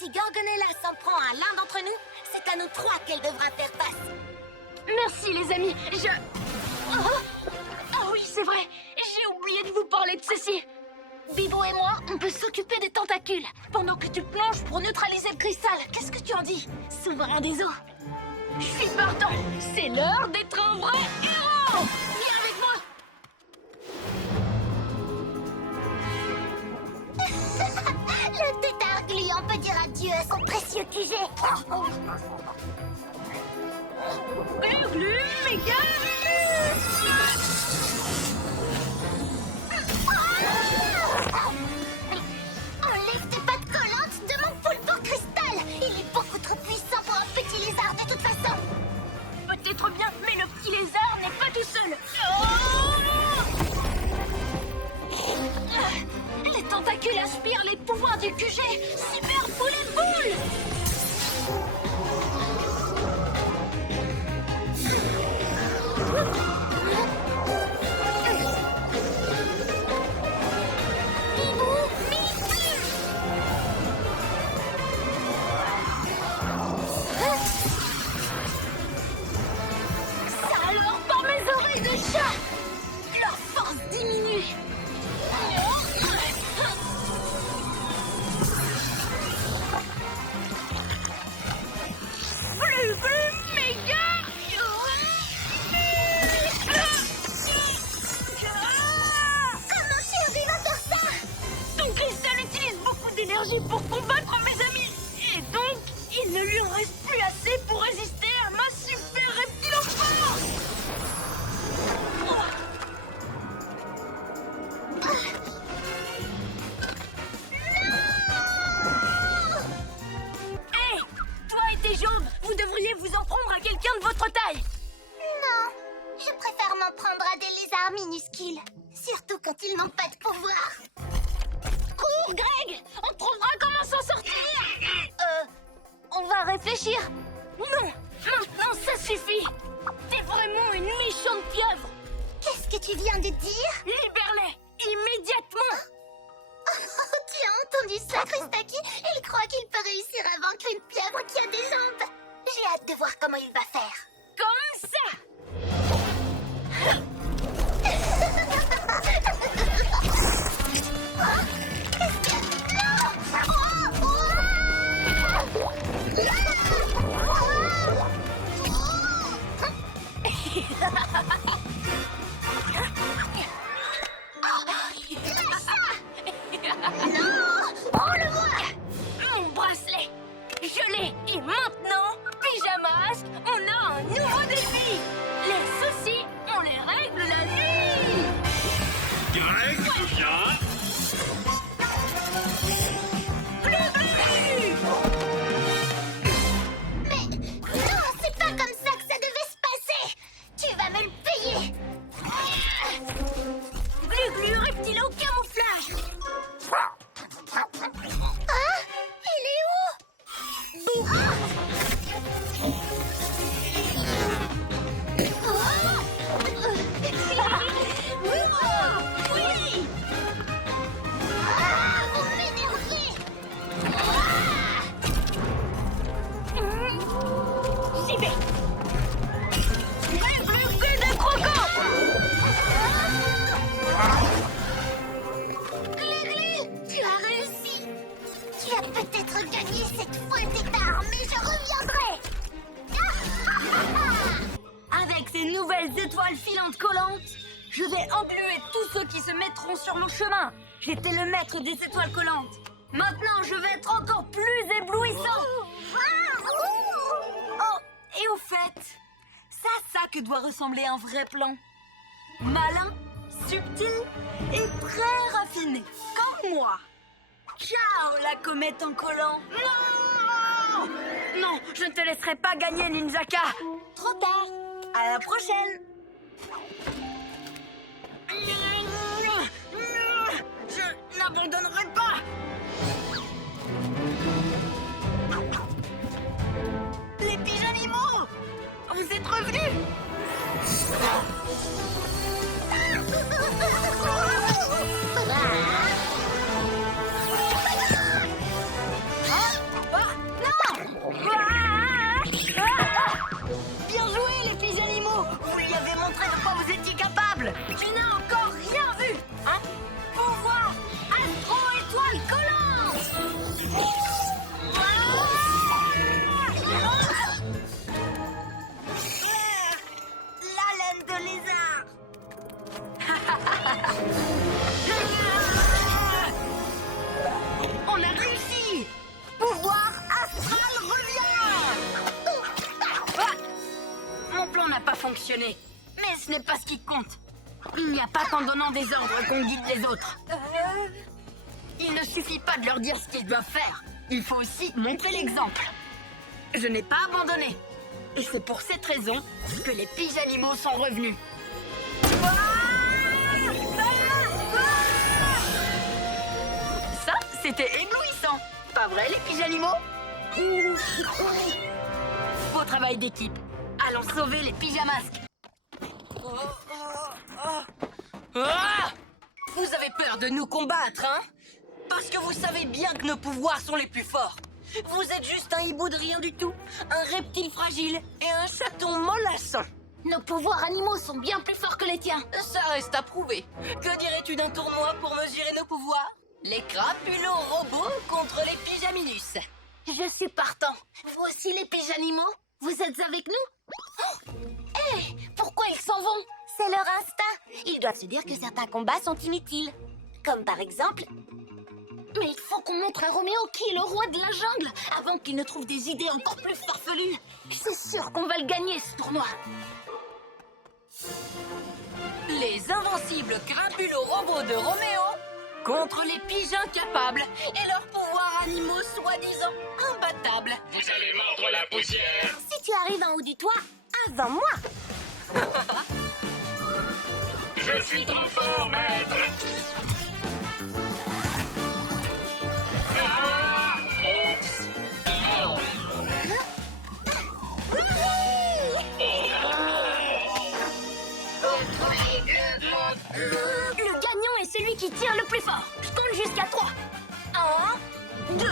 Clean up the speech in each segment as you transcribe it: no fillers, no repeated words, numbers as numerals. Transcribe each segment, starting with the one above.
Si Gorgonella s'en prend à l'un d'entre nous, c'est à nous trois qu'elle devra faire face. Merci les amis, Ah oui, c'est vrai, j'ai oublié de vous parler de ceci. Bibo et moi, on peut s'occuper des tentacules pendant que tu plonges pour neutraliser le cristal. Qu'est-ce que tu en dis, souverain des eaux? Je suis partant, c'est l'heure d'être un vrai héros. Viens avec moi. Le tétard gluant peut dire adieu à son précieux QG. Glu, méga Enlève tes pattes collantes de mon poulpe cristal. Il est beaucoup trop puissant pour un petit lézard de toute façon. peut-être bien, mais le petit lézard n'est pas tout seul. Les tentacules aspirent les pouvoirs du QG. Super poulet boule. Ça alors par mes oreilles de chat. Leur force diminue. Plus méga. Comment survivre à faire ça? Ton cristal utilise beaucoup d'énergie pour combattre mes amis. Et donc, il ne lui en reste plus assez pour résister à ma super reptilophore. Hé, toi et tes jambes, vous devriez vous en prendre à quelqu'un de votre taille. Non, je préfère m'en prendre à des lézards minuscules. Surtout quand ils n'ont pas de pouvoir. Cours, Greg, on trouvera comment s'en sortir. On va réfléchir. Non, maintenant ça suffit. T'es vraiment une méchante pieuvre. Qu'est-ce que tu viens de dire? Libère-les, immédiatement. Oh, tu as entendu ça, Christaki? Il croit qu'il peut réussir à vaincre une pieuvre qui a des jambes. J'ai hâte de voir comment il va faire. Comme ça. Mon bracelet, je l'ai. Et maintenant, Pyjamasque, on a un nouveau défi. Les soucis, on les règle la nuit. Greg, viens. Mais non, c'est pas comme ça que ça devait se passer. Tu vas me le payer. Glu-glu, reptilo, camouflage. Ah, il est où? Oui. Ah, vous m'énervez. J'y vais. Glu-glu, de croquant. Glu-glu, tu as réussi. Tu as peut-être gagné cette fois, tétard, mais je reviendrai. Avec ces nouvelles étoiles filantes collantes, je vais engluer tous ceux qui se mettront sur mon chemin. J'étais le maître des étoiles collantes. Maintenant, je vais être encore plus éblouissant. Oh, et au fait, c'est à ça que doit ressembler un vrai plan. Malin, subtil et très raffiné, comme moi. Ciao, la comète en collant. Non! Non, je ne te laisserai pas gagner, Ninjaka. Trop tard. À la prochaine. Je n'abandonnerai pas. Les pyjamimaux, vous êtes revenus. impressionné. Mais ce n'est pas ce qui compte. Il n'y a pas qu'en donnant des ordres qu'on guide les autres. Il ne suffit pas de leur dire ce qu'ils doivent faire. Il faut aussi montrer l'exemple. Je n'ai pas abandonné. Et c'est pour cette raison que les pigeanimaux sont revenus. Ça, c'était éblouissant. Pas vrai, les pigeanimaux? Beau travail d'équipe. Allons sauver les pyjamasques. Ah! Vous avez peur de nous combattre, hein? Parce que vous savez bien que nos pouvoirs sont les plus forts. Vous êtes juste un hibou de rien du tout, un reptile fragile et un chaton mollasson. Nos pouvoirs animaux sont bien plus forts que les tiens. Ça reste à prouver. Que dirais-tu d'un tournoi pour mesurer nos pouvoirs? Les crapulos-robots contre les pyjaminus. Je suis partant. Vous aussi les pigeanimaux? Vous êtes avec nous? Hé, pourquoi ils s'en vont? C'est leur instinct. Ils doivent se dire que certains combats sont inutiles. Comme par exemple... Mais il faut qu'on montre à Roméo qui est le roi de la jungle avant qu'il ne trouve des idées encore plus farfelues. C'est sûr qu'on va le gagner, ce tournoi. Les invincibles crapulos-robots de Roméo contre les pigeons capables et leurs pouvoirs animaux soi-disant imbattables. Vous allez mordre la poussière. Si tu arrives en haut du toit, avant moi. Je suis trop fort, maître. Ah, oups. Le gagnant est celui qui tire le plus fort. Je compte jusqu'à 3. 1, 2...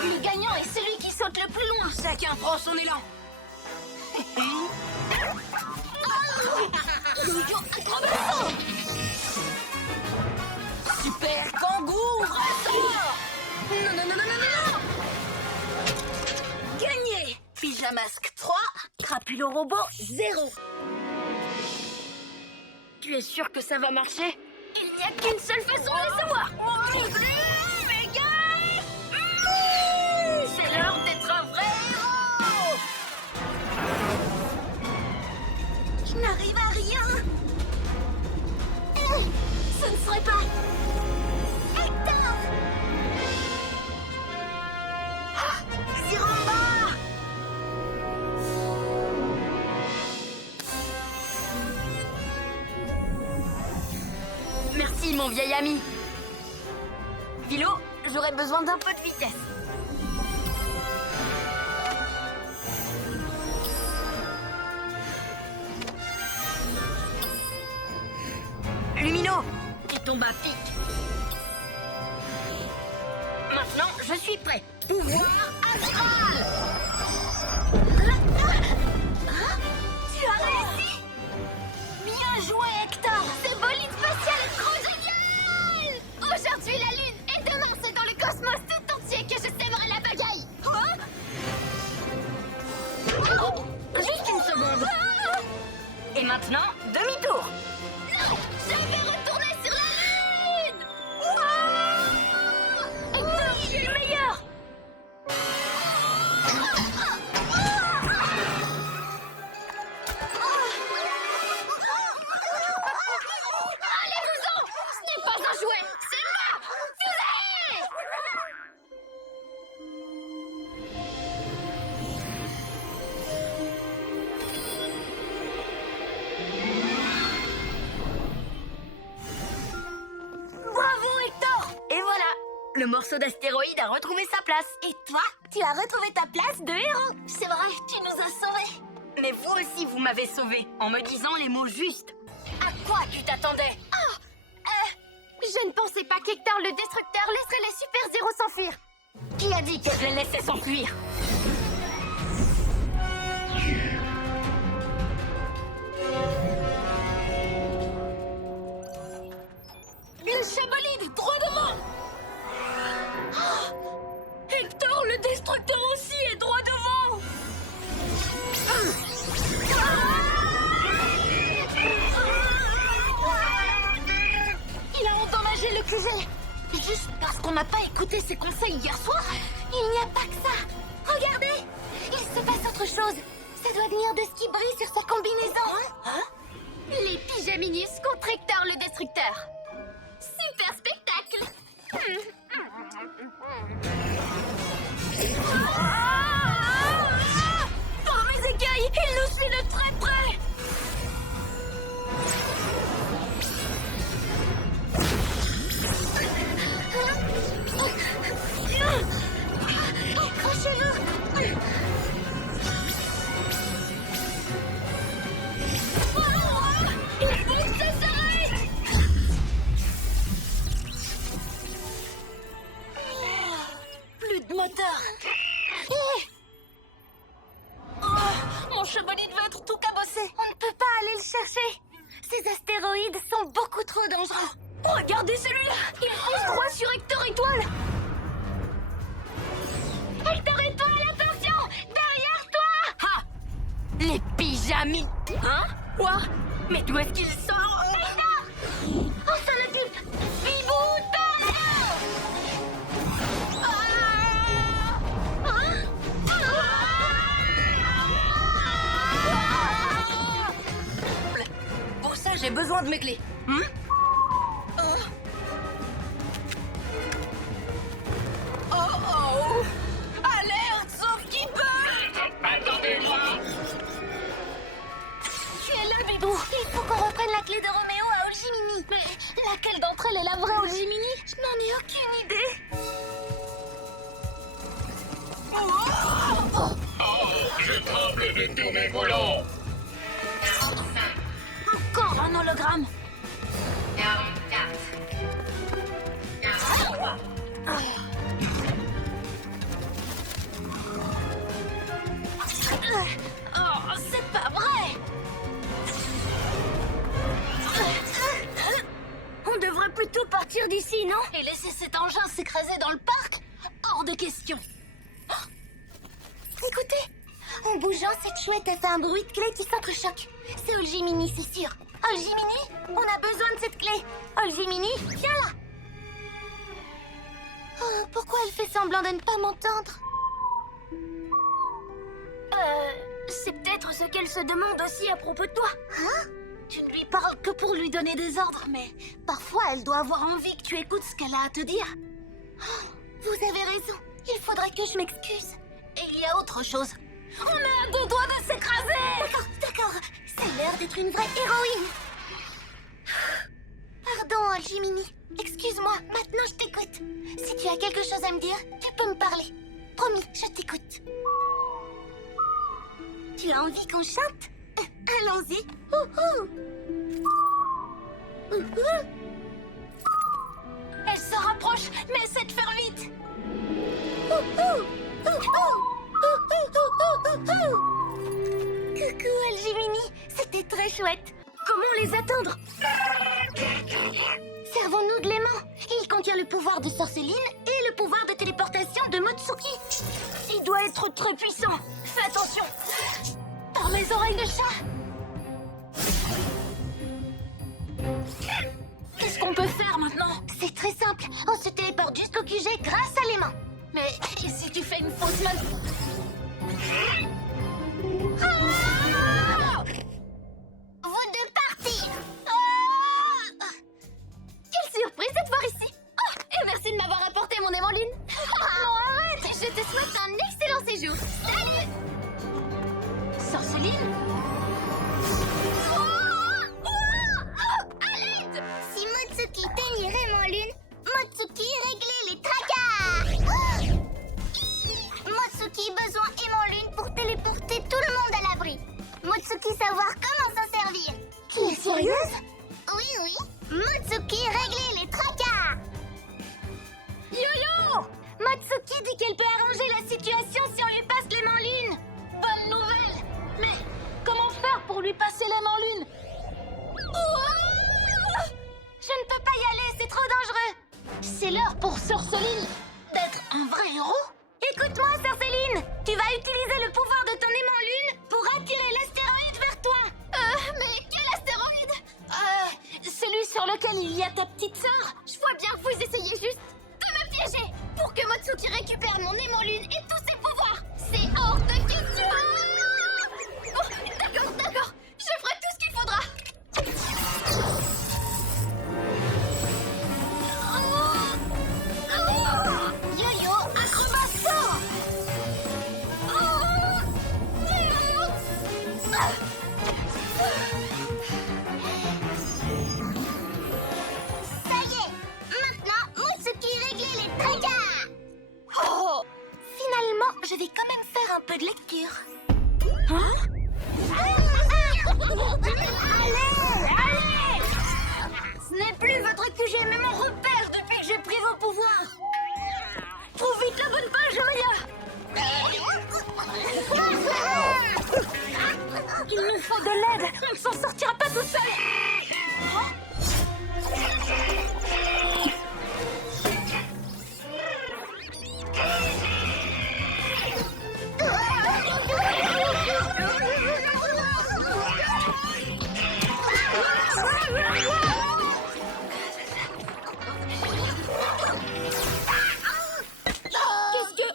Le gagnant est celui qui saute le plus loin. Chacun prend son élan. Super kangourou, ressort! Non, non, non, non, non, non! Gagné! Pyjamasque 3, Crapulo Robot 0. Tu es sûr que ça va marcher? Il n'y a qu'une seule façon de le savoir. Les gars! C'est l'heure d'être un vrai héros! Je n'arrive à rien. Ce ne serait pas... Hector! Ziramba! Merci, mon vieil ami. Philo, j'aurais besoin d'un peu de vitesse. Lumino, tu tombes à pic. Maintenant, je suis prêt. Pouvoir astral! Tu as réussi! Bien joué, Hector! Ce bolide spatial est trop génial! Aujourd'hui la Lune, et demain c'est dans le cosmos tout entier que je sèmerai la pagaille! Juste une seconde. Et maintenant, demi-tour. Non! Je vais retourner sur la Lune! Hector, tu es le meilleur! Allez-vous-en! Ce n'est pas un jouet! C'est ma fusée! Bravo, Hector! Et voilà, le morceau d'astéroïde a retrouvé sa place. Et toi, tu as retrouvé ta place de héros! C'est vrai, tu nous as sauvés! Mais vous aussi, vous m'avez sauvé en me disant les mots justes. À quoi tu t'attendais? Je ne pensais pas qu'Hector le Destructeur laisserait les super-héros s'enfuir! Qui a dit que je les laissais s'enfuir? Le chabolide, droit devant! Hector, le Destructeur aussi est droit devant! Ah! piégé. Juste parce qu'on n'a pas écouté ses conseils hier soir. Il n'y a pas que ça. Regardez, il se passe autre chose. Ça doit venir de ce qui brille sur sa combinaison. Les Pyjaminus contre Hector le Destructeur. Super spectacle. Oh, mes écailles, il nous suit de très près. Accrochez-vous. Il faut que ça s'arrête. Plus de moteur. Mon chevalier devait être tout cabossé. On ne peut pas aller le chercher. Ces astéroïdes sont beaucoup trop dangereux. Regardez celui-là. Il pose 3 sur Hector Étoile. Hector Étoile, attention! Derrière toi! Ah! Les pyjamis. Hein? Quoi? Mais d'où est-ce qu'il sort? Hector! On s'en occupe! Bibou, Pour ça, j'ai besoin de mes clés. Oh! Alerte, sauf qui peut! Attendez-moi. tu es là, Bibou! Il faut qu'on reprenne la clé de Roméo à Olgimini. Mais laquelle d'entre elles est la vraie Olgimini? Je n'en ai aucune idée. Je tremble de tous mes boulons. Encore un hologramme. Oh, c'est pas vrai! On devrait plutôt partir d'ici, non? Et laisser cet engin s'écraser dans le parc? Hors de question. Oh, écoutez, en bougeant, cette chouette a fait un bruit de clé qui s'entrechoque. C'est Olgimini, c'est sûr. Olgimini, on a besoin de cette clé. Olgimini, viens là. Oh, pourquoi elle fait semblant de ne pas m'entendre? C'est peut-être ce qu'elle se demande aussi à propos de toi. Hein? Tu ne lui parles que pour lui donner des ordres, mais parfois elle doit avoir envie que tu écoutes ce qu'elle a à te dire. Oh, vous avez raison, il faudrait que je m'excuse. Et il y a autre chose. On est à 2 doigts de s'écraser! D'accord, c'est l'heure d'être une vraie héroïne. Pardon, Olgimini. Excuse-moi, maintenant je t'écoute. Si tu as quelque chose à me dire, tu peux me parler. Promis, je t'écoute. Tu as envie qu'on chante? Allons-y. Elle se rapproche, mais essaie de faire vite. Coucou, Olgimini. C'était très chouette. Comment les attendre? Servons-nous de l'aimant. Il contient le pouvoir de Sorceline et le pouvoir de téléportation de Motsuki. Il doit être très puissant. Fais attention. Par mes oreilles de chat. Qu'est-ce qu'on peut faire maintenant? C'est très simple. On se téléporte jusqu'au QG grâce à l'aimant. Mais et si tu fais une fausse manœuvre? Ah! Vous deux partir. Ah! Quelle surprise de te voir ici. Oh, et merci de m'avoir apporté mon aimant lune. Non, arrête. Je te souhaite un excellent séjour. Salut. Sorceline? À l'aide! Si Motsuki teignait l'aimant lune, Motsuki réglait les tracas. Motsuki besoin aimant lune pour téléporter tout le monde à l'abri. Motsuki savoir comment s'en servir. Tu es sérieuse? Oui. Motsuki régler les tracas. Yo-yo! Motsuki dit qu'elle peut arranger la situation si on lui passe l'aimant lune. Bonne nouvelle. Mais comment faire pour lui passer l'aimant lune? Je ne peux pas y aller, c'est trop dangereux. C'est l'heure pour Sorceline d'être un vrai héros. Écoute-moi, Sorceline. Tu vas utiliser le pouvoir de ton aimant lune pour attirer l'astéroïde vers toi. Mais quel astéroïde? Celui sur lequel il y a ta petite sœur. Je vois vois bien que vous essayez juste de me piéger pour que Motsuki récupère mon aimant lune et tous ses pouvoirs. C'est hors de question. Bon, d'accord. Je ferai tout ce qu'il faudra. Yo-yo, acrobatie. Ça y est, maintenant, Motsuki réglait les tracas. Oh, finalement, je vais quand même faire un peu de lecture. Hein? Allez! Ce n'est plus votre QG, mais mon repère depuis que j'ai pris vos pouvoirs. Trouve vite la bonne page, Maya. Il nous faut de l'aide. On ne s'en sortira pas tout seul. Qu'est-ce que...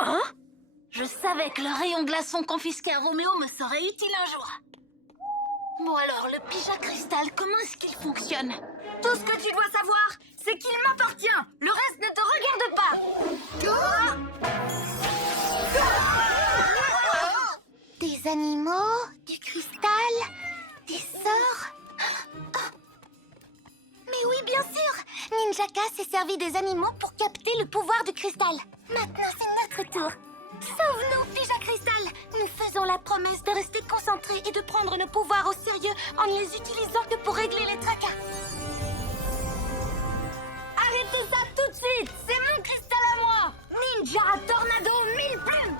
Hein? Je savais que le rayon glaçon confisqué à Roméo me serait utile un jour. Bon alors, le pyjama cristal, comment est-ce qu'il fonctionne? Tout ce que tu dois savoir, c'est qu'il m'appartient. Le reste ne te regarde pas. Des animaux, du cristal, des sorts. Mais oui, bien sûr. Ninjaka s'est servi des animaux pour capter le pouvoir du cristal. Maintenant, c'est notre tour. Sauve-nous, Pyjama Cristal. Nous faisons la promesse de rester concentrés et de prendre nos pouvoirs au sérieux en ne les utilisant que pour régler les tracas. Arrêtez ça tout de suite. C'est mon cristal à moi. Ninja Tornado 1000 plumes.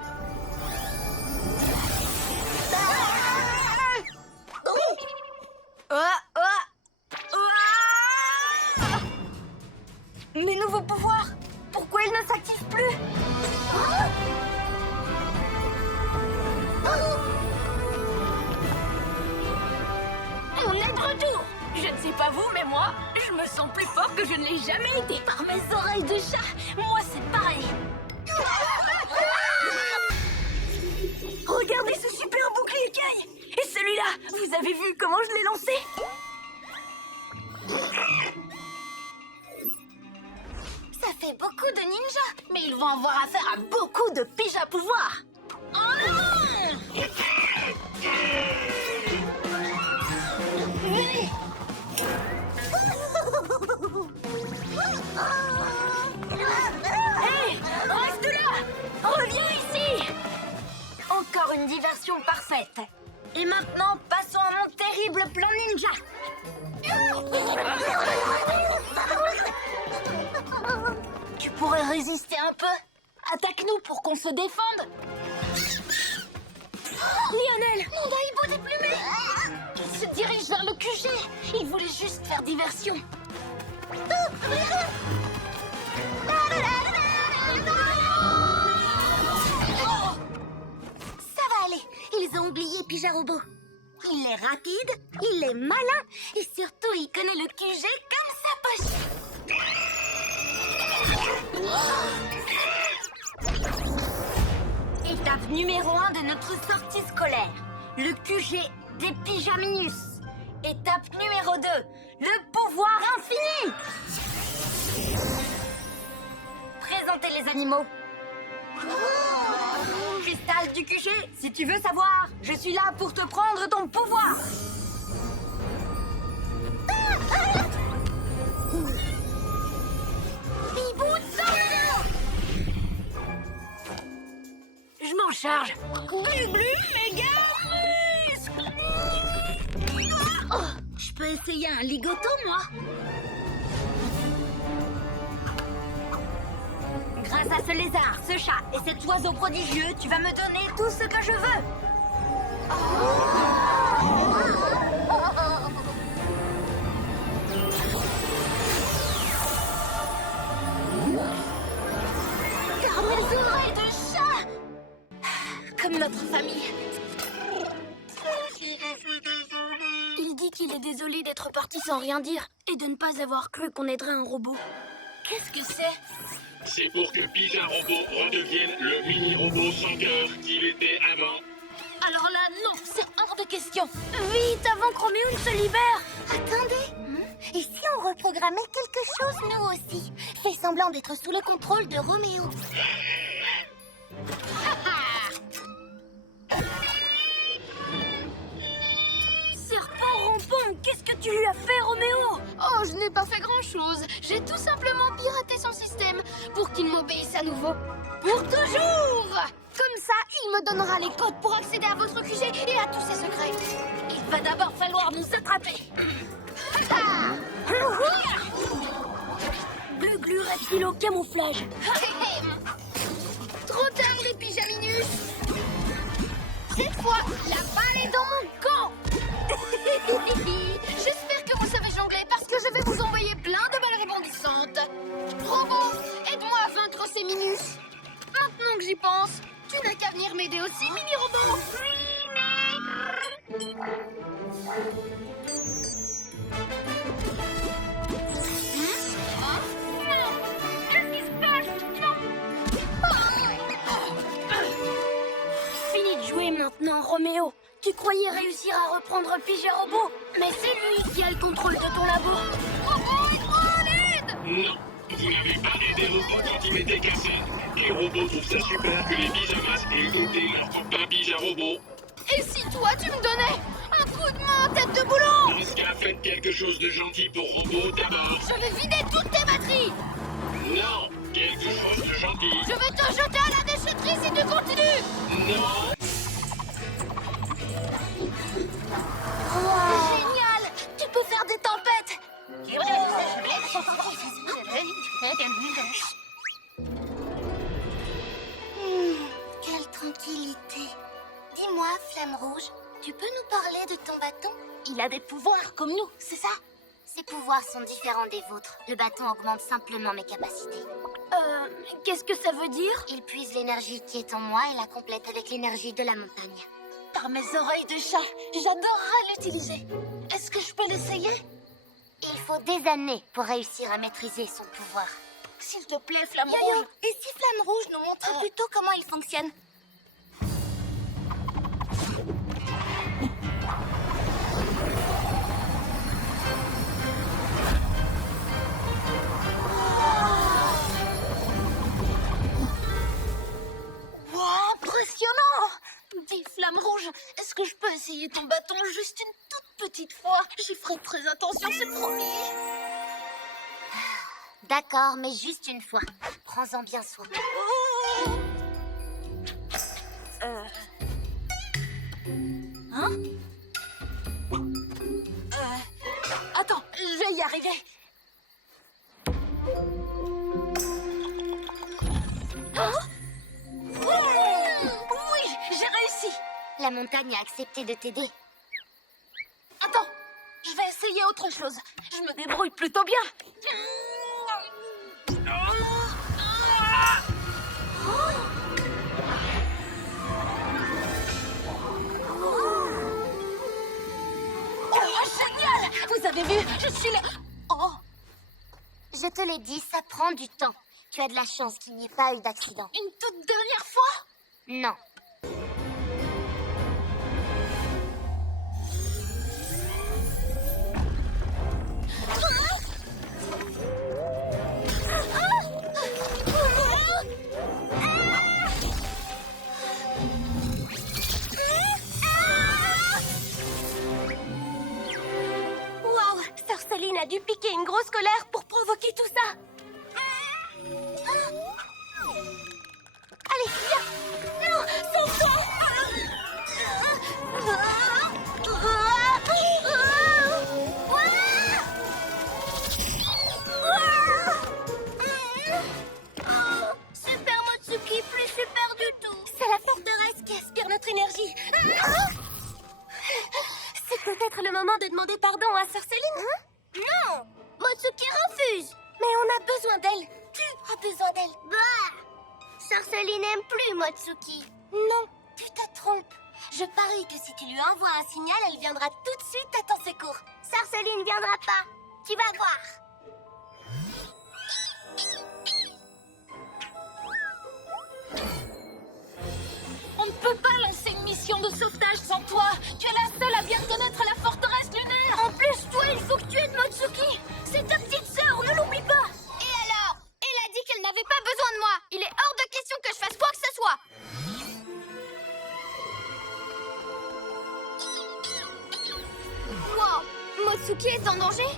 Mes nouveaux pouvoirs, pourquoi ils ne s'activent plus? On est de retour. Je ne sais pas vous, mais moi, je me sens plus fort que je ne l'ai jamais été. Par mes oreilles de chat, moi c'est pareil. Regardez ce super bouclier Kai. Et celui-là, vous avez vu comment je l'ai lancé? Ça fait beaucoup de ninjas, mais ils vont avoir affaire à beaucoup de pyjama pouvoirs. Hé, reste là. Reviens ici. Encore une diversion parfaite. Et maintenant, passons à mon terrible plan ninja. Tu pourrais résister un peu? Attaque-nous pour qu'on se défende. Lionel, Mon Daibo déplumé! Il se dirige vers le QG. Il voulait juste faire diversion. Ça va aller. Ils ont oublié Pyjarobot. Il est rapide, il est malin et surtout il connaît le QG comme sa poche. étape numéro 1 de notre sortie scolaire. Le QG des Pyjaminus. Étape numéro 2. Le pouvoir infini. Présentez les animaux. Cristal du QG, si tu veux savoir, je suis là pour te prendre ton pouvoir. Bibou, Je m'en charge. Glu méga muscle. je peux essayer un ligoto, moi. Grâce à ce lézard, ce chat et cet oiseau prodigieux, tu vas me donner tout ce que je veux. Car mes oreilles de chat. Comme notre famille. Si je suis désolé. Il dit qu'il est désolé d'être parti sans rien dire et de ne pas avoir cru qu'on aiderait un robot. Qu'est-ce que c'est? C'est pour que Pija Robot redevienne le mini-robot sans cœur qu'il était avant. Alors là, non, c'est hors de question. Vite, avant que Roméo ne se libère. Attendez. Et si on reprogrammait quelque chose, nous aussi? Fait semblant d'être sous le contrôle de Roméo. Serpent rampant, qu'est-ce que tu lui as fait, Roméo? Oh, je n'ai pas fait grand-chose. J'ai tout simplement piraté son système pour qu'il m'obéisse à nouveau. Pour toujours! Comme ça, il me donnera les codes pour accéder à votre QG et à tous ses secrets. Il va d'abord falloir nous attraper. Glu-glu, reptile au camouflage. Trop tard, les pyjaminus! Cette fois, la balle est dans mon camp! J'espère que vous savez jongler parce que je vais vous envoyer plein de balles rebondissantes. Robot, aide-moi à vaincre ces minus. Maintenant que j'y pense, tu n'as qu'à venir m'aider aussi, mini-robot. Qu'est-ce qui se passe? Fini de jouer maintenant, Roméo. Tu croyais réussir à reprendre Pija Robot, mais c'est lui qui a le contrôle de ton labo. Non, vous n'avez pas aidé Robot quand il m'était cassé. Les robots trouvent ça super que les pyjamas aient goûté leur copain Pija Robot. Et si toi, tu me donnais un coup de main, tête de boulon? Dans ce cas, faites quelque chose de gentil pour Robot d'abord. Je vais vider toutes tes batteries. Non, quelque chose de gentil. Je vais te jeter à la déchetterie si tu continues. Non. Génial! Tu peux faire des tempêtes. Quelle tranquillité. Dis-moi, Flamme Rouge, tu peux nous parler de ton bâton? Il a des pouvoirs comme nous, c'est ça? Ses pouvoirs sont différents des vôtres. Le bâton augmente simplement mes capacités. Qu'est-ce que ça veut dire? Il puise l'énergie qui est en moi et la complète avec l'énergie de la montagne. Par mes oreilles de chat, j'adorerais l'utiliser. Est-ce que je peux l'essayer? Il faut des années pour réussir à maîtriser son pouvoir. S'il te plaît, Flamme Yo-Yo, Rouge. et si Flamme Rouge nous montre plutôt comment il fonctionne? Wow, impressionnant! Dis, Flamme Rouge, est-ce que je peux essayer ton bâton juste une toute petite fois? J'y ferai très attention, c'est promis. D'accord, mais juste une fois. Prends-en bien soin. Hein? Attends, je vais y arriver. Hein? Oui, j'ai réussi. La montagne a accepté de t'aider. Attends, je vais essayer autre chose. Je me débrouille plutôt bien. Oh, génial! Vous avez vu? Je suis là. Oh, Je te l'ai dit, ça prend du temps. Tu as de la chance qu'il n'y ait pas eu d'accident. une toute dernière fois? Non. Waouh! Sœur Céline a dû piquer une grosse colère pour provoquer tout ça. Allez, viens! Non, sauve-toi! Super Motsuki, plus super du tout. C'est la forteresse qui aspire notre énergie. C'est peut-être le moment de demander pardon à Sœur Céline. Non, Motsuki refuse. Mais on a besoin d'elle. Tu as besoin d'elle. Bah, Sœur Céline n'aime plus Motsuki. Non, tu te trompes. Je parie que si tu lui envoies un signal, elle viendra tout de suite à ton secours. Sorceline viendra pas. Tu vas voir. On ne peut pas lancer une mission de sauvetage sans toi. Tu es la seule à bien connaître la forteresse lunaire. En plus, toi, il faut que tu aides Motsuki. C'est ta petite sœur, ne l'oublie pas. Et alors? Elle a dit qu'elle n'avait pas besoin de moi. Il est hors de question que je fasse quoi que ce soit. Wow, Motsuki est en danger?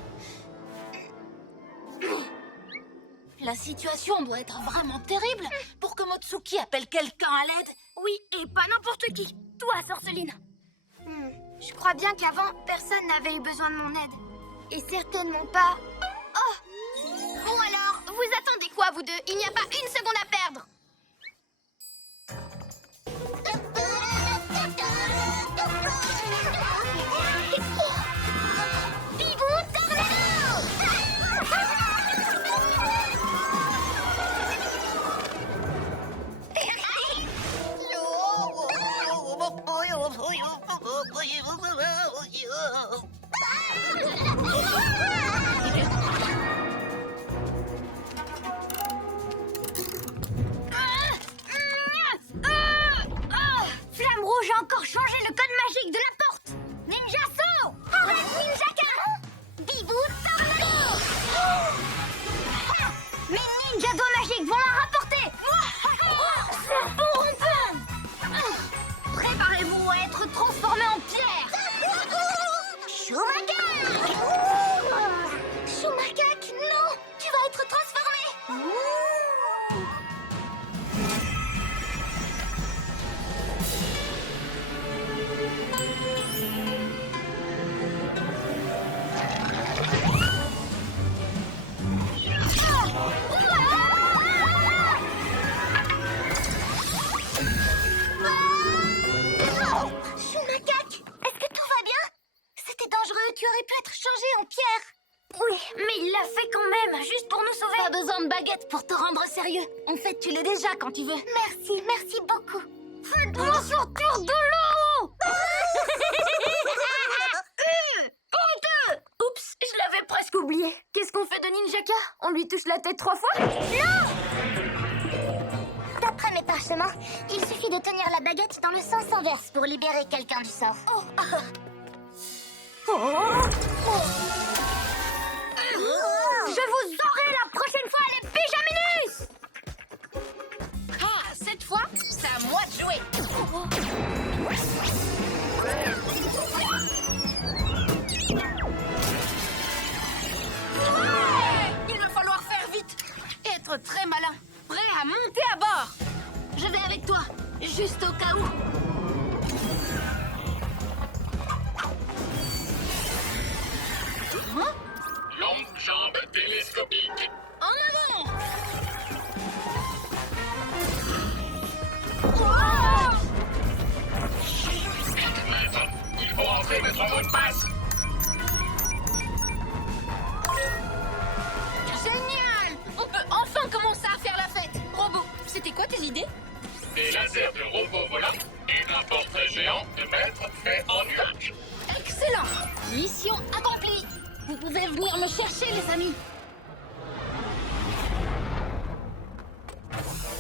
La situation doit être vraiment terrible pour que Motsuki appelle quelqu'un à l'aide. Oui, et pas n'importe qui. Toi, Sorceline. Je crois bien qu'avant, personne n'avait eu besoin de mon aide. Et certainement pas... Oh! Bon alors, vous attendez quoi, vous deux? Il n'y a pas une seconde à perdre. Bibou Tornado! Flamme Rouge a encore changé le code magique de la porte. Ninja Saut! Arrête, Ninjaka! Bibou Tornado! Mes ninja doigts magiques vont la rapporter! Serpent rompant! Préparez-vous à être transformé en pierre! Shumakak! Shumakak, non! Tu vas être transformé! Shumakak, est-ce que tout va bien? C'était dangereux, tu aurais pu être changé en pierre. Oui, mais il l'a fait quand même, juste pour nous sauver. Pas besoin de baguette pour te rendre sérieux. En fait, tu l'es déjà quand tu veux. Merci, merci beaucoup. Faites-moi sortir de l'eau! Honteux! Oups, je l'avais presque oublié. Qu'est-ce qu'on fait de Ninjaka? On lui touche la tête 3 fois? D'après mes parchemins, il suffit de tenir la baguette dans le sens inverse pour libérer quelqu'un du sort. Je vous aurai la prochaine fois, les Pyjaminus! Ah, cette fois, c'est à moi de jouer. Il va falloir faire vite. Être très malin. Prêt à monter à bord. Je vais avec toi, juste au cas où. Hein? Longue jambe télescopique. En avant! Maître, il faut entrer votre mot de passe. Génial! On peut enfin commencer à faire la fête. Robot, c'était quoi tes idées? Des lasers de robots volants et un portrait géant de maître fait en nuage. Excellent! Mission accomplie! Vous pouvez venir me chercher, les amis.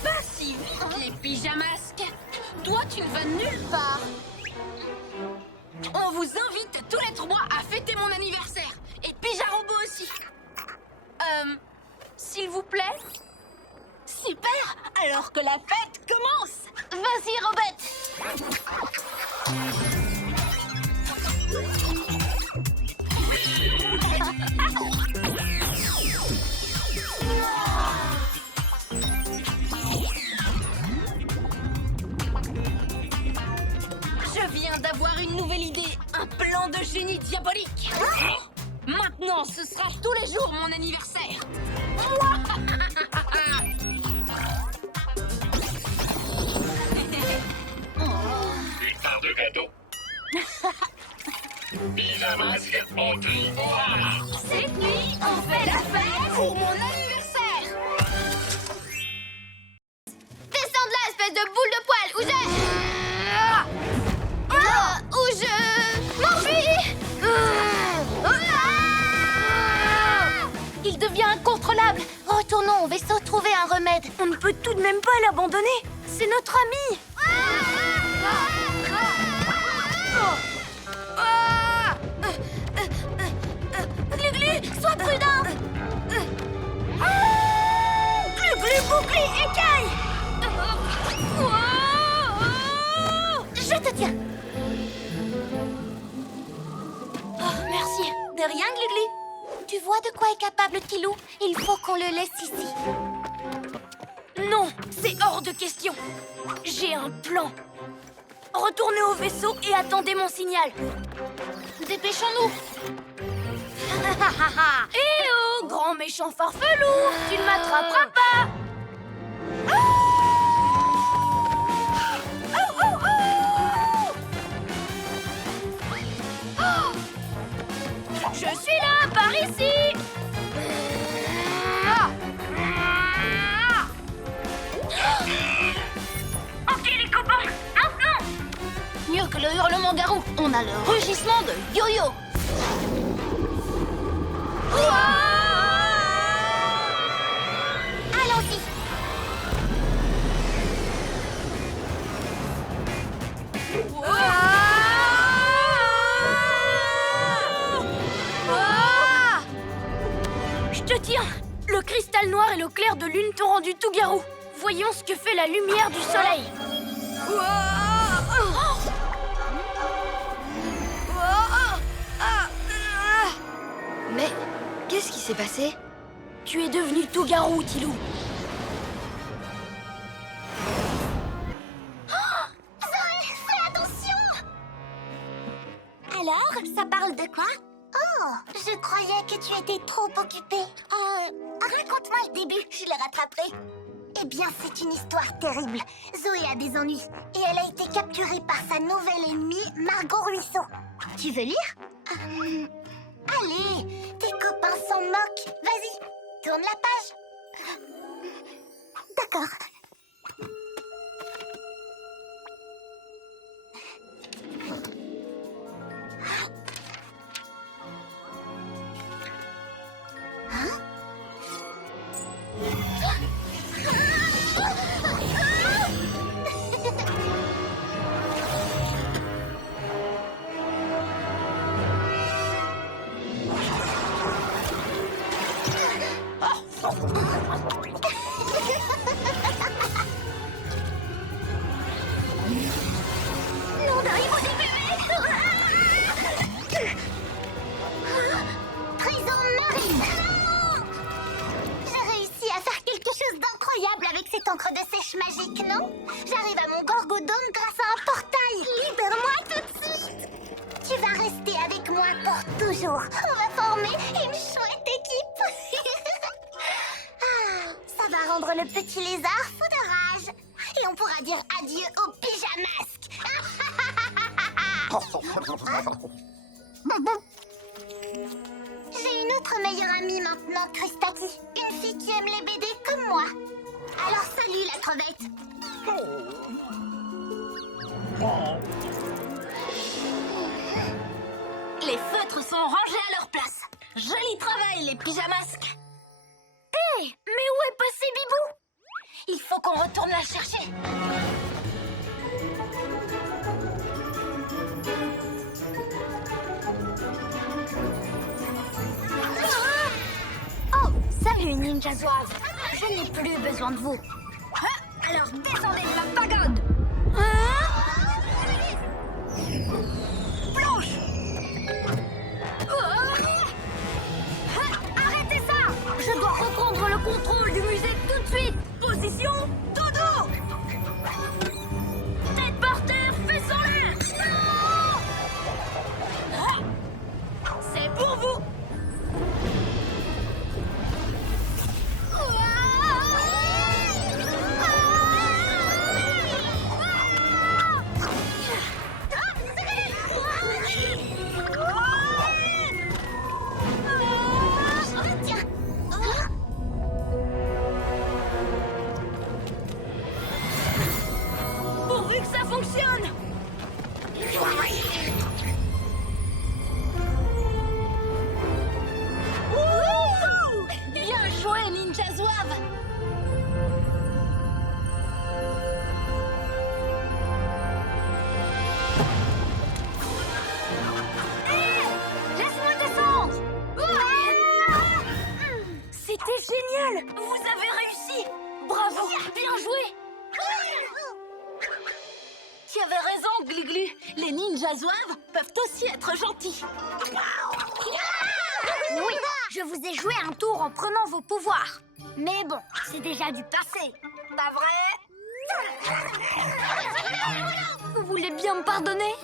Pas si vite, les pyjamasques. Toi, tu ne vas nulle part. On vous invite tous les 3 à fêter mon anniversaire. Et Pyjarobo aussi. S'il vous plaît? Super! Alors que la fête commence! Vas-y, Robette! Je viens d'avoir une nouvelle idée, un plan de génie diabolique. Maintenant, ce sera tous les jours mon anniversaire. Une part de gâteau. Pyjamasque anti-voix. Cette nuit, on fait la fête Pour mon anniversaire. Descends de là, espèce de boule de poil, ou je... aide. On ne peut tout de même pas l'abandonner. C'est notre ami. Glu-Glu, sois prudent. Glu-Glu, bouclé, écaille. Je te tiens. Merci. De rien, Glu-Glu. Tu vois de quoi est capable Tilou? Il faut qu'on le laisse ici. Non, c'est hors de question. J'ai un plan. Retournez au vaisseau et attendez mon signal. Dépêchons-nous. Eh oh, grand méchant farfelou, tu ne m'attraperas pas. Je suis là, par ici. Ok les copains, maintenant. Mieux que le hurlement garou, on a le rugissement de Yo-Yo. Allons-y. Je te tiens. Le cristal noir et le clair de lune t'ont rendu tout garou. Voyons ce que fait la lumière du soleil. Mais qu'est-ce qui s'est passé? Tu es devenu tout garou, Tilou. Fais attention! Alors, ça parle de quoi? Oh, je croyais que tu étais trop occupée. Raconte-moi le début, je le rattraperai. Eh bien, c'est une histoire terrible. Zoé a des ennuis et elle a été capturée par sa nouvelle ennemie, Margot Ruisseau. Tu veux lire? Allez, tes copains s'en moquent. Vas-y, tourne la page. D'accord. Non, d'arrive au début. Prison marine. J'ai réussi à faire quelque chose d'incroyable avec cette encre de sèche magique, non? J'arrive à mon gorgodome grâce à un portail. Libère-moi tout de suite. Tu vas rester avec moi pour toujours. On va former une chouette équipe. Ça va rendre le petit lézard fou de rage. Et on pourra dire adieu au pyjamasque. J'ai une autre meilleure amie maintenant, Kristaki. Une fille qui aime les BD comme moi. Alors salut la crevette. Les feutres sont rangés à leur place. Joli travail, les pyjamasques. Hé, mais où est passé Bibou? Il faut qu'on retourne la chercher. Oh, salut Ninja Zouave. Je n'ai plus besoin de vous. Alors descendez de la pagode. Planche. Arrêtez ça! Je dois reprendre le contrôle du musée tout de suite. Position, dodo. Tête par terre, fesses en l'air. C'est pour vous. Pourvu que ça fonctionne. Bien joué, Ninja Zouave. Tu avais raison, Glu-Glu. Les ninjas zouaves peuvent aussi être gentils. Oui, je vous ai joué un tour en prenant vos pouvoirs. Mais bon, c'est déjà du passé. Pas vrai? Vous voulez bien me pardonner?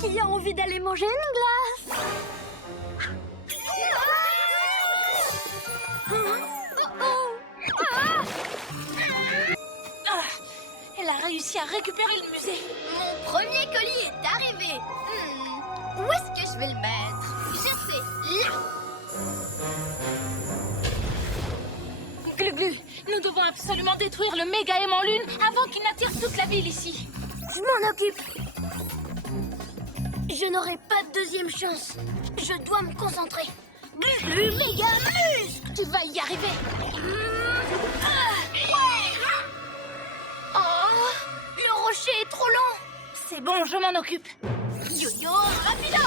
Qui a envie d'aller manger une glace? Elle a réussi à récupérer le musée. Mon premier colis est arrivé. Où est-ce que je vais le mettre? Je sais, là. Glu-Glu, nous devons absolument détruire le méga aimant lune avant qu'il n'attire toute la ville ici. Je m'en occupe. Je n'aurai pas de deuxième chance. Je dois me concentrer. Glu-Glu, méga muscle. Tu vas y arriver. Oh, le rocher est trop long. C'est bon, je m'en occupe. Yo-yo, rapido.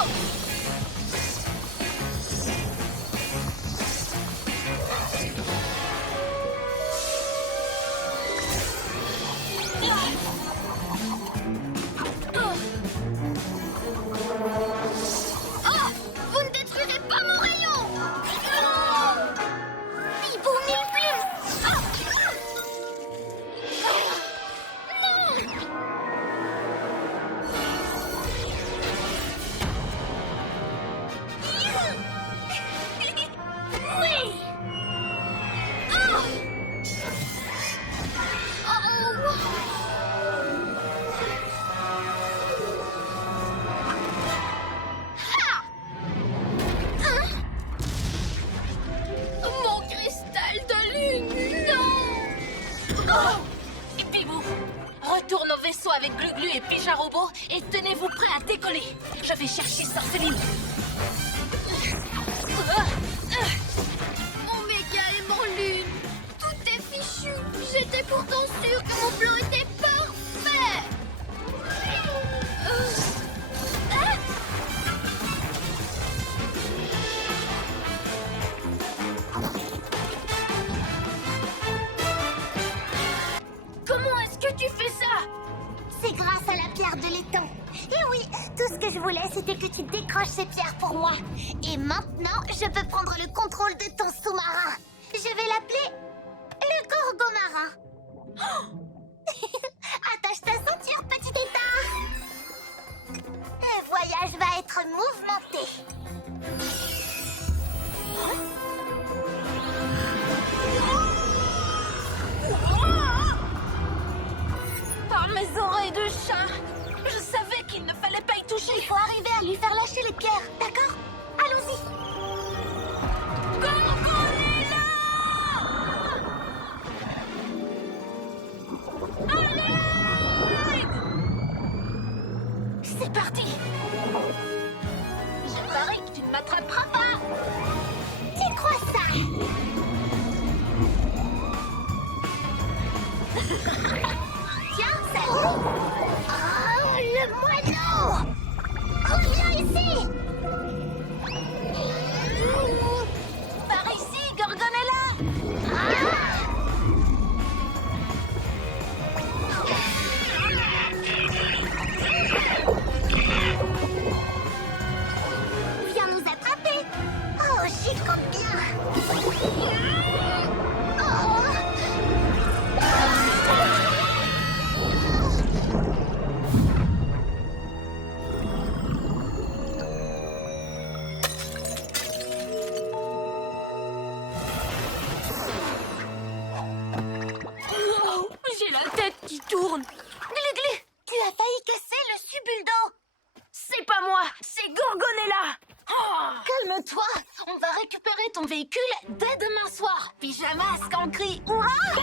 Oh, vous ne détruirez pas mon rayon. Bibou mille plumes. Oui. Oh. Mon cristal de lune, non. Et Bibou, retourne au vaisseau avec Glu-Glu et Pija Robot et tenez-vous prêts à décoller. Je vais chercher Sorceline. Mon méga aimant lune. Tout est fichu. J'étais pourtant sûre que mon plan était parfait. Comment est-ce que tu fais ça? C'est grâce à la pierre de l'étang. Et oui, tout ce que je voulais, c'était que tu décroches ces pierres pour moi. Et maintenant, je peux prendre le contrôle de ton sous-marin. Je vais l'appeler le Gorgo marin. Attache ta ceinture, petit étard. Le voyage va être mouvementé. Par mes oreilles de chat, je savais qu'il ne fallait pas y toucher. Il faut arriver à lui faire lâcher les pierres, d'accord? Allons-y. C'est parti. Je parie que tu ne m'attraperas pas. Tu crois ça? Tiens, salut! Oh, le moineau! Reviens ici! Par ici, Gorgonella. Viens nous attraper! Oh, j'y compte bien! Oh! Oh, j'ai la tête qui tourne. Glu-Glu, tu as failli casser le subuldo! C'est pas moi, c'est Gorgonella. Calme-toi, on va récupérer ton véhicule dès demain soir. Pyjamasque en cri hurrah!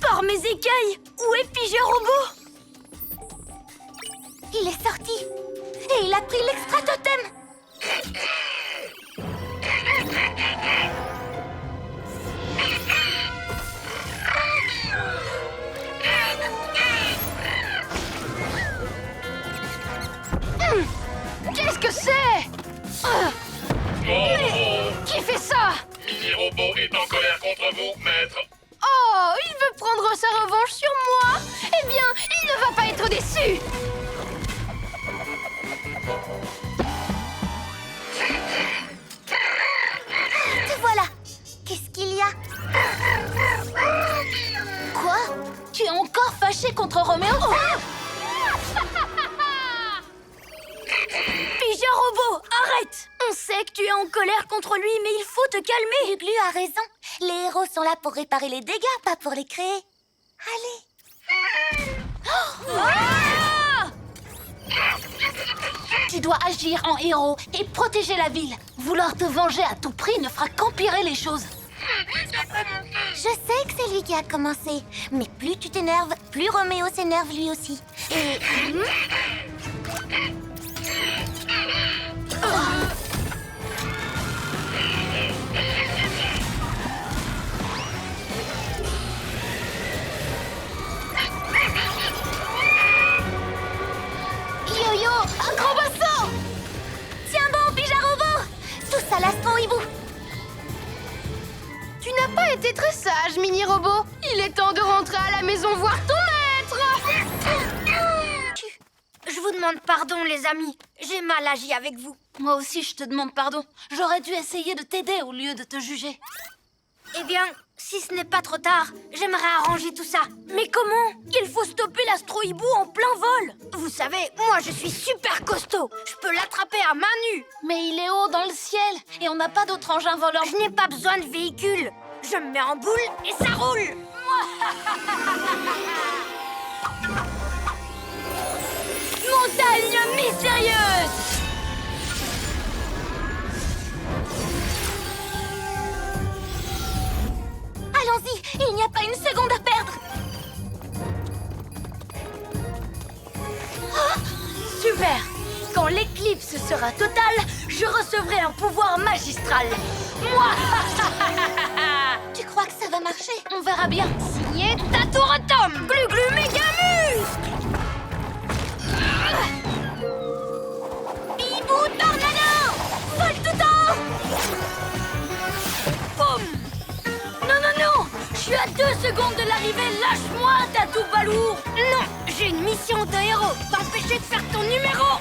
Par mes écailles, où est Pija Robot? Il est sorti! Et il a pris l'extra-totem! Qu'est-ce que c'est? Oh, Qui fait ça? Mini Robot est encore fâché contre Roméo. Pigeon robot, arrête! On sait que tu es en colère contre lui, mais il faut te calmer. Glu a raison. Les héros sont là pour réparer les dégâts, pas pour les créer. Allez. Tu dois agir en héros et protéger la ville. Vouloir te venger à tout prix ne fera qu'empirer les choses. Je sais que c'est lui qui a commencé. Mais plus tu t'énerves, plus Roméo s'énerve lui aussi. Et... Yo-yo, un grand bassin! Tiens bon, Pigeon robot! Tous à l'astro hibou! Tu n'as pas été très sage, mini-robot. Il est temps de rentrer à la maison voir ton maître. Je vous demande pardon, les amis. J'ai mal agi avec vous. Moi aussi, je te demande pardon. J'aurais dû essayer de t'aider au lieu de te juger. Eh bien, si ce n'est pas trop tard, j'aimerais arranger tout ça. Mais comment? Il faut stopper l'astro-hibou en plein vol. Vous savez, moi je suis super costaud. Je peux l'attraper à main nue. Mais il est haut dans le ciel et on n'a pas d'autre engin volant. Je n'ai pas besoin de véhicule. Je me mets en boule et ça roule. Montagne mystérieuse! Allons-y, il n'y a pas une seconde à perdre! Super. Quand l'éclipse sera totale, je recevrai un pouvoir magistral. Moi. Tu crois que ça va marcher? On verra bien. Signé Tatourotom. Glu-glu mégamus. Hibou tornado! Vole tout en haut! Boum. Non. Je suis à 2 secondes de l'arrivée. Lâche-moi, Tatou Balourd. Non, j'ai une mission de héros. T'empêcher de faire ton numéro.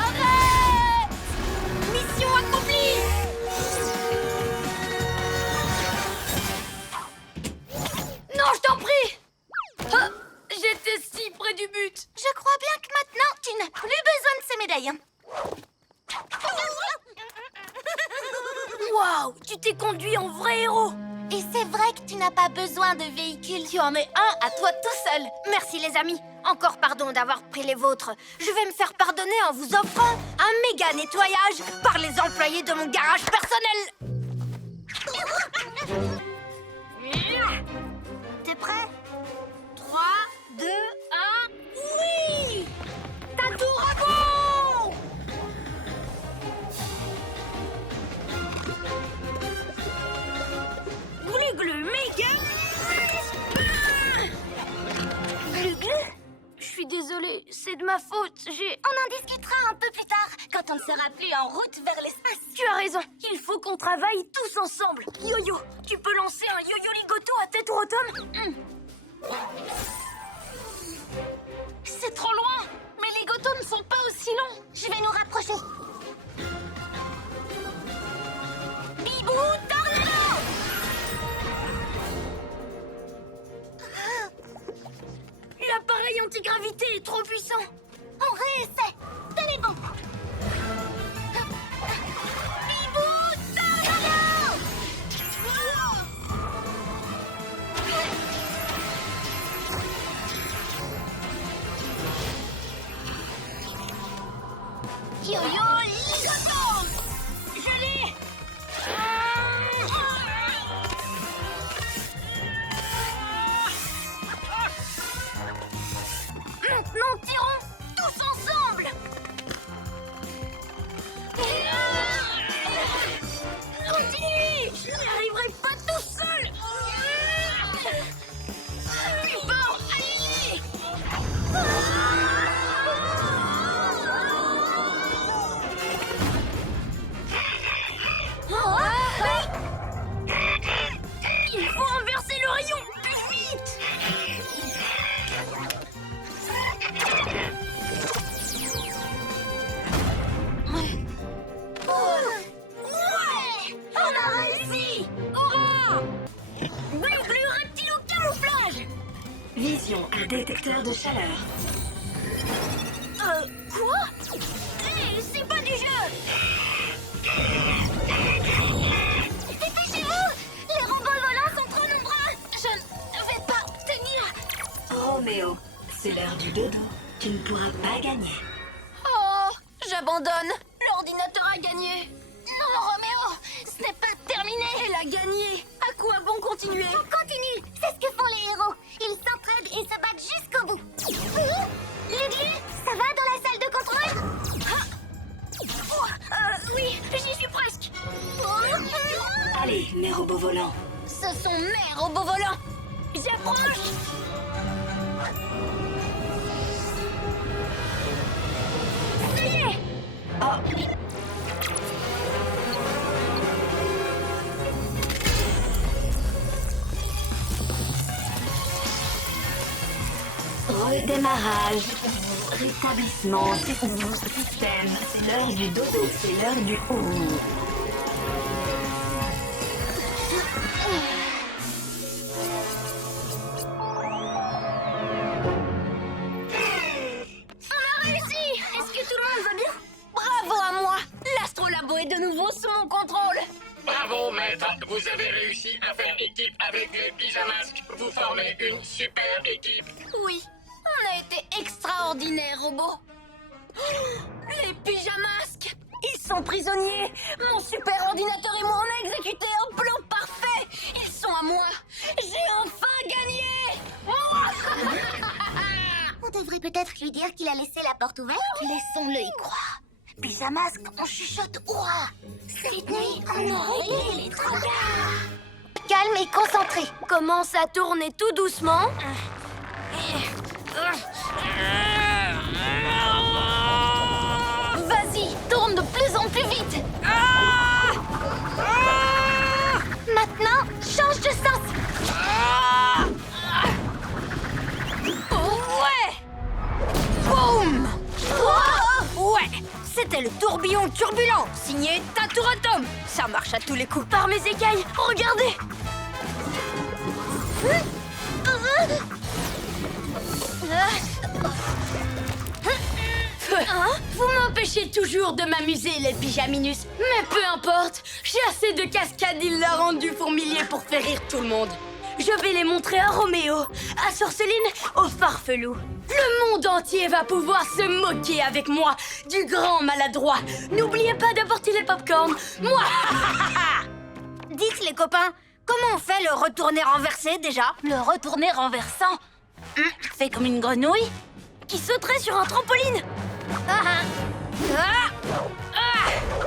Arrête! Mission accomplie. Non, je t'en prie. Ah, j'étais si près du but. Je crois bien que maintenant, tu n'as plus besoin de ces médailles. Hein. Waouh, tu t'es conduit en vrai héros. Et c'est vrai que tu n'as pas besoin de véhicule. Tu en es un à toi tout seul. Merci les amis. Encore pardon d'avoir pris les vôtres. Je vais me faire pardonner en vous offrant un méga nettoyage par les employés de mon garage personnel. T'es prêt? 3, 2, 1, oui! Tatou robot! Glu-glu méga! Glu-glu? Je suis désolée, c'est de ma faute, On en discutera un peu plus tard, quand on ne sera plus en route vers l'espace. Tu as raison, il faut qu'on travaille tous ensemble. Yo-yo, tu peux lancer un yo-yo ligoto à tête ou automne? C'est trop loin. Mais les gotos ne sont pas aussi longs. Je vais nous rapprocher. Bibou tornado! L'appareil antigravité est trop puissant. On réessaie. Tenez bon. Bibou tornado! Yo-yo ligoto! Je l'ai! Maintenant, tirons tous ensemble! Continue! Je n'y arriverai pas tout seul! Bon, allez! détecteur de chaleur. Quoi? Hé, c'est pas du jeu! Dépêchez-vous! Les robots volants sont trop nombreux! Je ne vais pas tenir! Roméo, c'est l'heure du dodo. Tu ne pourras pas gagner. Oh, j'abandonne! L'ordinateur a gagné! Non, Roméo! Ce n'est pas terminé! Elle a gagné. À quoi bon continuer? On continue. C'est ce que font les héros. Ils s'entraident et se battent jusqu'au bout. Lulu, ça va dans la salle de contrôle? Oui, j'y suis presque! Allez, mes robots volants. Ce sont mes robots volants! J'approche! Ça y est! Redémarrage. Rétablissement. Système. C'est l'heure du dodo. C'est l'heure du haut. Réussi! Est-ce que tout le monde va bien? Bravo à moi! L'astrolabo est de nouveau sous mon contrôle! Bravo, maître. Vous avez réussi à faire équipe avec les pyjamasques. Vous formez une super équipe. Oui, on a été extraordinaires, robots! Les pyjamasques! Ils sont prisonniers! Mon super ordinateur et moi, on a exécuté un plan parfait! Ils sont à moi! J'ai enfin gagné! On devrait peut-être lui dire qu'il a laissé la porte ouverte. Laissons-le y croire. Pyjamasque, on chuchote hurrah! Cette nuit, on a réglé les tracards. Calme et concentré. Commence à tourner tout doucement. Vas-y, tourne de plus en plus vite. Maintenant, change de sens. Ouais! Boum! Ouais! C'était le tourbillon turbulent, signé Taturatom. Ça marche à tous les coups par mes écailles. Regardez! Vous m'empêchez toujours de m'amuser, les pyjaminus. Mais peu importe, j'ai assez de cascades hilarantes du fourmilier pour faire rire tout le monde. Je vais les montrer à Roméo, à Sorceline, au Farfelou. Le monde entier va pouvoir se moquer avec moi du grand maladroit. N'oubliez pas d'apporter les pop-corn. Moi. Dites les copains, comment on fait le retourner renversé déjà? Le retourner renversant? Fait comme une grenouille qui sauterait sur un trampoline.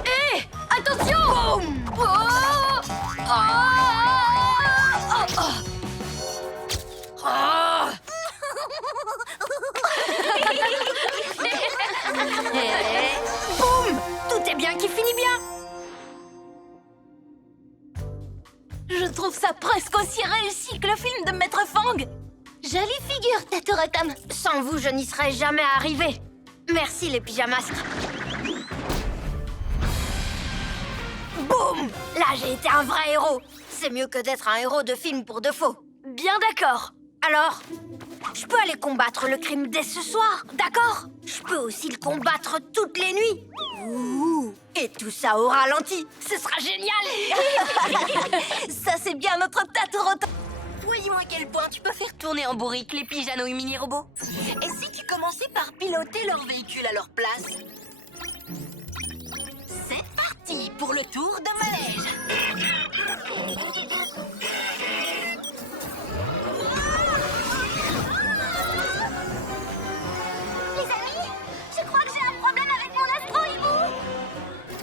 Hé, attention! Boum! Oh! Oh! Oh! Oh! Boum! Tout est bien qui finit bien. Je trouve ça presque aussi réussi que le film de Maître Fang. Jolie figure, Taturatom. Sans vous, je n'y serais jamais arrivé. Merci, les pyjamasques. Boum! Là, j'ai été un vrai héros. C'est mieux que d'être un héros de film pour de faux. Bien d'accord. Alors, je peux aller combattre le crime dès ce soir, d'accord? Je peux aussi le combattre toutes les nuits. Ouh. Et tout ça au ralenti. Ce sera génial. Ça, c'est bien notre Taturatom. Voyons à quel point tu peux faire tourner en bourrique les pyjanos mini-robots. Et si tu commençais par piloter leur véhicule à leur place? C'est parti pour le tour de manège. Les amis, je crois que j'ai un problème avec mon astro-hibou.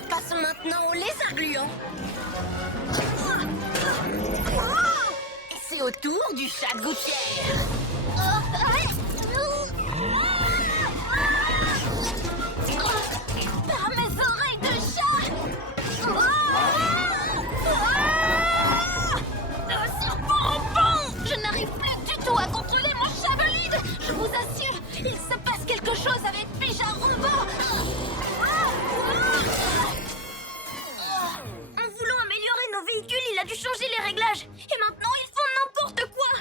Passons maintenant aux lézards gluants. Et c'est au tour du chat de gouttière. Par mes oreilles de chat. Serpent rampant! Je n'arrive plus du tout à contrôler mon chat valide. Je vous assure, il se passe quelque chose avec Pija Robot. En voulant améliorer nos véhicules, il a dû changer les réglages. Et maintenant, ils font n'importe quoi.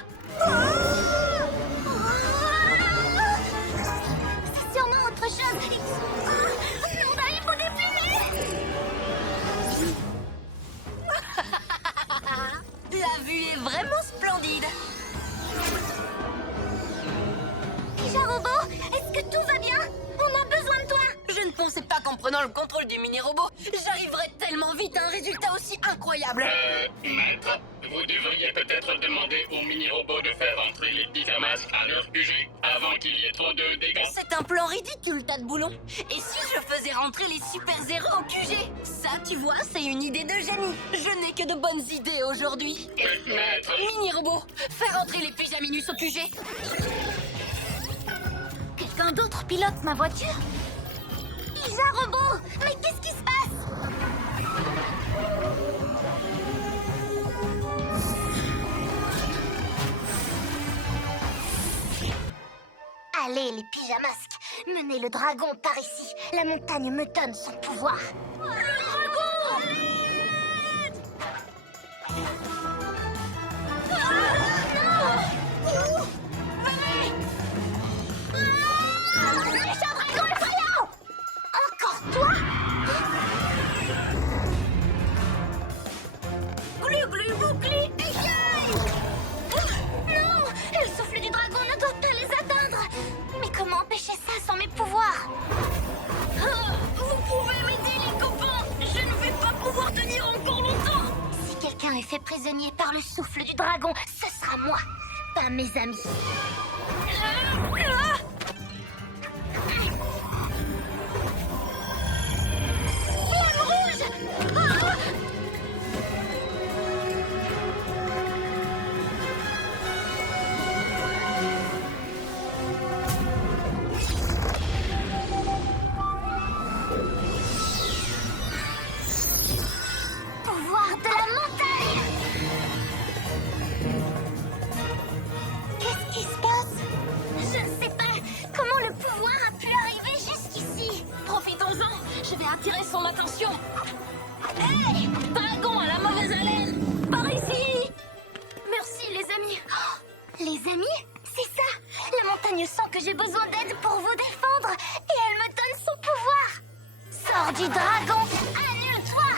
en prenant le contrôle du mini-robot, j'arriverai tellement vite à un résultat aussi incroyable. Maître, vous devriez peut-être demander au mini-robot de faire entrer les pyjamas à leur QG avant qu'il y ait trop de dégâts. C'est un plan ridicule, tas de boulons. Et si je faisais rentrer les super-héros au QG? Ça, tu vois, c'est une idée de génie. Je n'ai que de bonnes idées aujourd'hui. Maître, Mini-robot, fais rentrer les pyjaminus au QG. Quelqu'un d'autre pilote ma voiture? Pija robot! Mais qu'est-ce qui se passe? Allez, les pyjamasques, menez le dragon par ici. La montagne me donne son pouvoir. Méchant dragon effrayant! Encore toi? Glu boucli, écaille! Non! Le souffle du dragon ne doit pas les atteindre! Mais comment empêcher ça sans mes pouvoirs? Vous pouvez m'aider, les copains. Je ne vais pas pouvoir tenir encore longtemps. Si quelqu'un est fait prisonnier par le souffle du dragon, ce sera moi, pas mes amis. Flamme rouge! Ah! Pouvoir de la montagne! Qu'est-ce qui se passe? Je ne sais pas. Comment le pouvoir a pu arriver jusqu'ici? Profitons-en. Je vais attirer son attention. Hé! Dragon à la mauvaise haleine! Par ici! Merci, les amis. Oh, les amis? C'est ça. La montagne sent que j'ai besoin d'aide pour vous défendre et elle me donne son pouvoir. Sors du dragon! Annule-toi!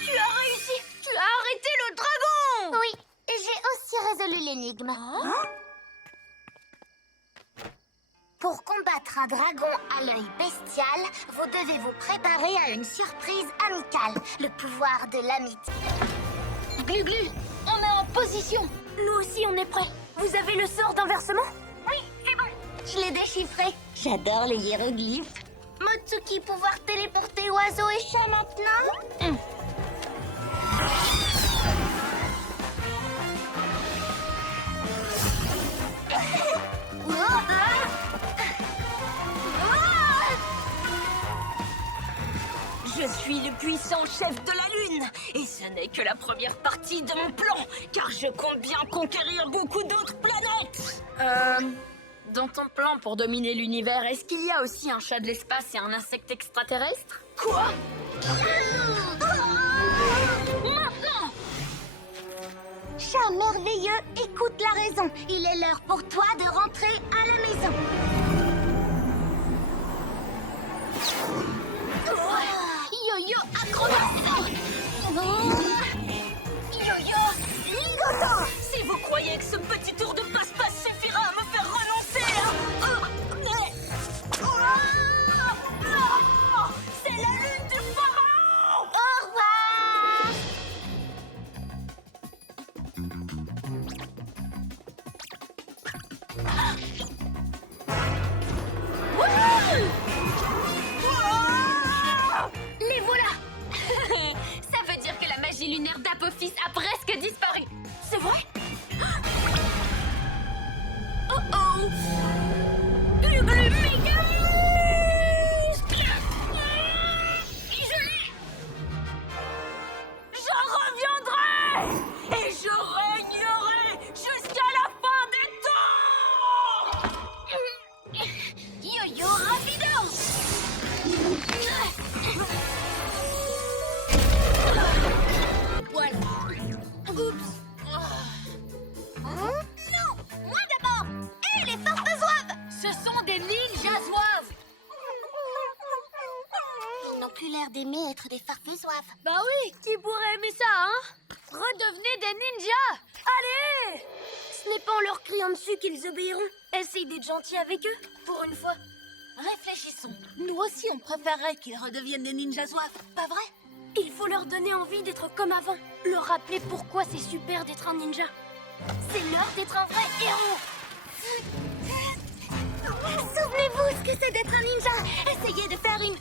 Tu as réussi! Tu as arrêté le dragon! Oui, et j'ai aussi résolu l'énigme. Pour combattre un dragon à l'œil bestial, vous devez vous préparer à une surprise amicale, le pouvoir de l'amitié. Glu, on est en position. Nous aussi, on est prêts. Vous avez le sort d'inversement? Oui, c'est bon. Je l'ai déchiffré. J'adore les hiéroglyphes. Motsuki, pouvoir téléporter oiseaux et chats maintenant? Je suis le puissant chef de la Lune. Et ce n'est que la première partie de mon plan, car je compte bien conquérir beaucoup d'autres planètes. Dans ton plan pour dominer l'univers, est-ce qu'il y a aussi un chat de l'espace et un insecte extraterrestre? Quoi? Maintenant! Chat merveilleux, écoute la raison. Il est l'heure pour toi de rentrer à la maison. Yo-yo acrobatie! Yo-yo, ligotant. Si vous croyez que ce petit tour de passe-passe suffira à me faire renoncer c'est la lune du pharaon! Au revoir. Les voilà! Ça veut dire que la magie lunaire d'Apophis a presque disparu. C'est vrai? Oh oh! Glu méga muscle! Je l'ai! Je reviendrai! Et je régnerai jusqu'à la fin des temps! Yo-yo rapido! Voilà. Oups! Non, moi d'abord. Et les forces zouaves. Ce sont des ninjas zouaves! Ils n'ont plus l'air d'aimer être des farfés zouaves. Bah oui, qui pourrait aimer ça, hein? Redevenez des ninjas! Allez! Ce n'est pas en leur criant dessus qu'ils obéiront. Essaye d'être gentil avec eux, pour une fois. Réfléchissons. Nous aussi, on préférerait qu'ils redeviennent des ninjas zouaves, pas vrai? Il faut leur donner envie d'être comme avant. Leur rappeler pourquoi c'est super d'être un ninja. C'est l'heure d'être un vrai héros. Souvenez-vous ce que c'est d'être un ninja. Essayez de faire une...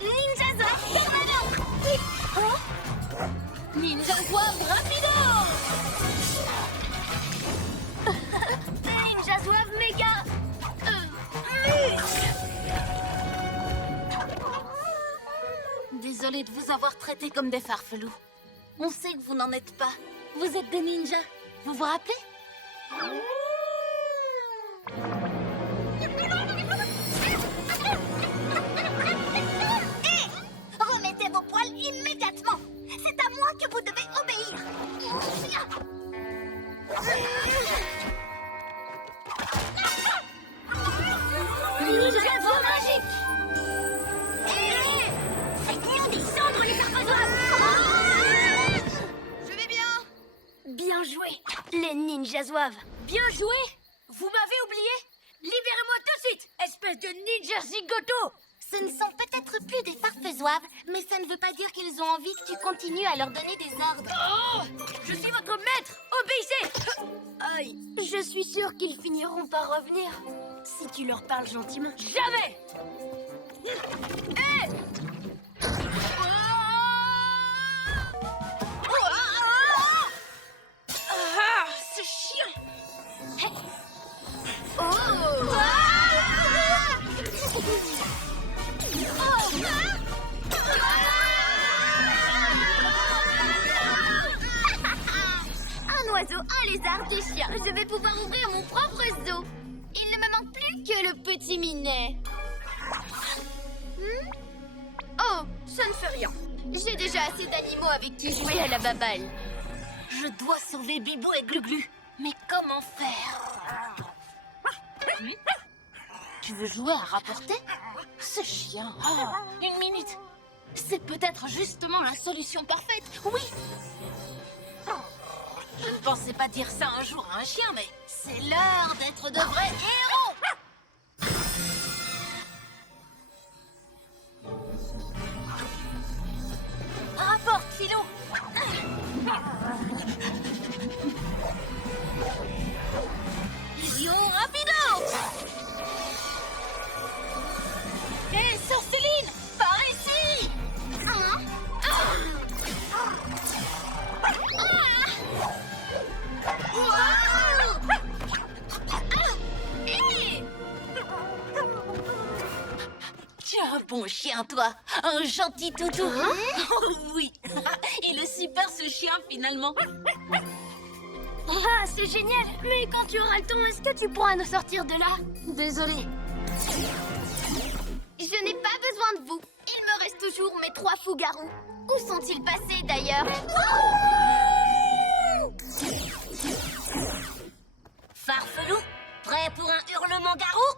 Ninja zouave permanent. Ninja zouave rapido! Ninja zouave méga. Désolée de vous avoir traité comme des farfelous. On sait que vous n'en êtes pas. Vous êtes des ninjas. Vous vous rappelez? Remettez vos poils immédiatement. C'est à moi que vous devez obéir. Ninja zouave magique. Faites-nous descendre les arpazoises. Je vais bien. Bien joué, les ninjas zouaves. Bien joué. Vous m'avez oublié. Libérez-moi tout de suite, espèce de ninja zigoto. Ce ne sont peut-être plus des farfesoives, mais ça ne veut pas dire qu'ils ont envie que tu continues à leur donner des ordres. Oh, je suis votre maître. Obéissez. Aïe. Je suis sûre qu'ils finiront par revenir. Si tu leur parles gentiment. Jamais. Hé. Ah, ce chien. Un oiseau, un lézard, deux chiens. Je vais pouvoir ouvrir mon propre zoo. Il ne me manque plus que le petit minet. Oh, ça ne fait rien. J'ai déjà assez d'animaux avec qui jouer à la baballe. Je dois sauver Bibou et Gluglu. Mais comment faire? Tu veux jouer à rapporter? Ce chien... Oh, une minute. C'est peut-être justement la solution parfaite. Oui. Je ne pensais pas dire ça un jour à un chien, mais c'est l'heure d'être de vrais héros. Rapporte, Philou. Vision rapido. Hé, Sœur Céline, par ici. Tu es un bon chien, toi. Un gentil toutou. Oh, oui. Il est super, ce chien, finalement. Ah, c'est génial. Mais quand tu auras le temps, est-ce que tu pourras nous sortir de là? Désolée. Je n'ai pas besoin de vous. Il me reste toujours mes 3 fous-garous. Où sont-ils passés, d'ailleurs? Farfelou, prêt pour un hurlement garou?